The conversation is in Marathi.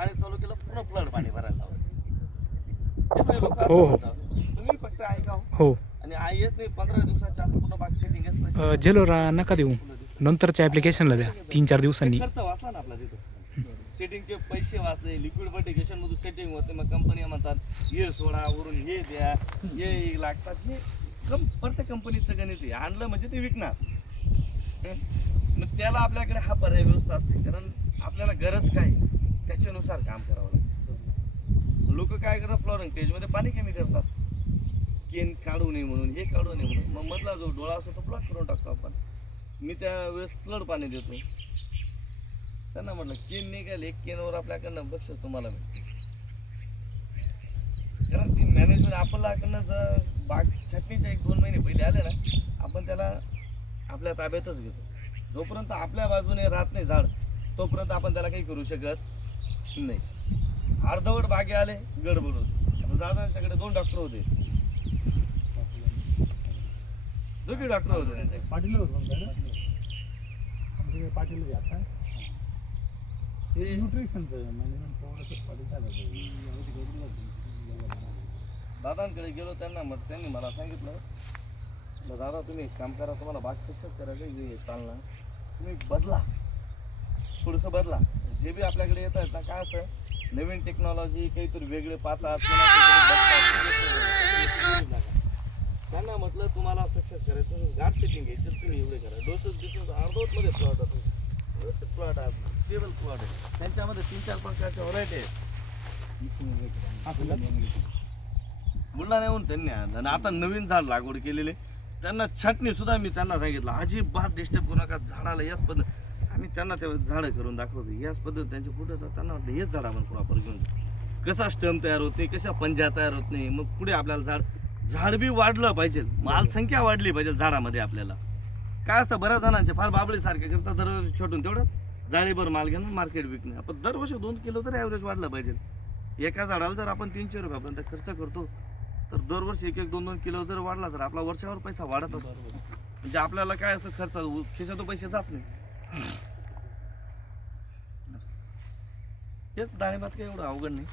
पाणी चालू केलं पूर्ण फ्लड पाणी भरायला लावलं. लोकं हो, हो. तुम्ही फक्त ऐका हो. हो. आणि येत नाही पंधरा दिवसाच्या आत पूर्ण बाग अ, झेलोरा नका देऊ. नंतरच्या ॲप्लिकेशनला द्या तीन चार दिवसांनी. खर्च वाचला ना आपला तिथं. सेटिंगचे पैसे वाचले लिक्विड फर्टिगेशन मधून सेटिंग होते मग कंपनी म्हणतात हे सोडा वरून हे द्या हे लागतात. हे कम प्रत्येक कंपनीचं गणित आहे. आणलं म्हणजे ते विकणार. हं? मग त्याला आपल्याकडे हा पर्याय व्यवस्था असते कारण आपल्याला गरज काय? त्याच्यानुसार काम करावं लागतं. लोक काय करतात फ्लॉरिंग टेजमध्ये पाणी कमी करतात. केन काढू नये म्हणून हे काढू नये म्हणून. मग मधला जो डोळा असतो तो ब्लॉक करून टाकतो आपण. मी त्यावेळेस फ्लड पाणी देतो त्यांना म्हटलं केन निघाल एक केनवर आपल्याकडनं बक्षीस तुम्हाला भेटते कारण ती मॅनेजमेंट आपल्याकडनं जर बाग छाटणीच्या एक दोन महिने पहिले आले ना आपण त्याला आपल्या ताब्यातच घेतो. जोपर्यंत आपल्या बाजूने राहत नाही झाड तोपर्यंत आपण त्याला काही करू शकत नाही. अर्धवट बागे आले गडबड होते. आता दादांच्याकडे दोन डॉक्टर होते. दोघे डॉक्टर होते. पाटील पाटील हे न्यूट्रिशनचं झालं दादांकडे गेलो त्यांना म्हट त्यांनी मला सांगितलं दादा तुम्ही एक काम करा तुम्हाला बाग सक्सेस करायचं चालणार तुम्ही बदला. थोडंसं बदला. जे बी आपल्याकडे येत आहेत ना काय असतं नवीन टेक्नॉलॉजी काहीतरी वेगळे पाहतात. त्यांना म्हटलं तुम्हाला सक्सेस करायचं गाठ सेटिंग घ्यायचं तुम्ही एवढे करा. डोसेस बिसेस अर्धवटमध्ये प्लॉट आहे. व्यवस्थित प्लॉट आहे. स्टेबल प्लॉट आहे. त्यांच्यामध्ये तीन चार प्रकारच्या व्हरायटी आहेत. बुलढाण्याहून त्यांनी आणलं आणि आता नवीन झाड लागवड केलेले त्यांना छटणी सुद्धा मी त्यांना सांगितलं अजिबात डिस्टर्ब करू नका झाडाला याच पद्धत आम्ही त्यांना ते झाडं करून दाखवतो. याच पद्धत त्यांचे कुठं त्यांना वाटतं हेच झाड आपण प्रॉपर घेऊन जाऊ. कसा स्टम तयार होत नाही कशा पंजा तयार होत नाही मग पुढे आपल्याला झाड? झाड बी वाढलं पाहिजे. मालसंख्या वाढली पाहिजे झाडामध्ये आपल्याला. काय असतं बऱ्याच जणांचे फार बाबळीसारखे करतात दरवर्षी छोटून तेवढं. जाळीभर माल घेणं मार्केट विकणं. आपण दरवर्षी दोन किलो तरी ॲव्हरेज वाढलं पाहिजे. एका झाडाला जर आपण तीनशे रुपयापर्यंत खर्च करतो तर दरवर्षी एक एक दोन दोन किलो जर वाढला तर आपला वर्षावर पैसा वाढत असतो म्हणजे आपल्याला काय असतं खर्च खिशातून पैसे जात नाही. हेच डाळिंबात काही एवढं अवघड नाही.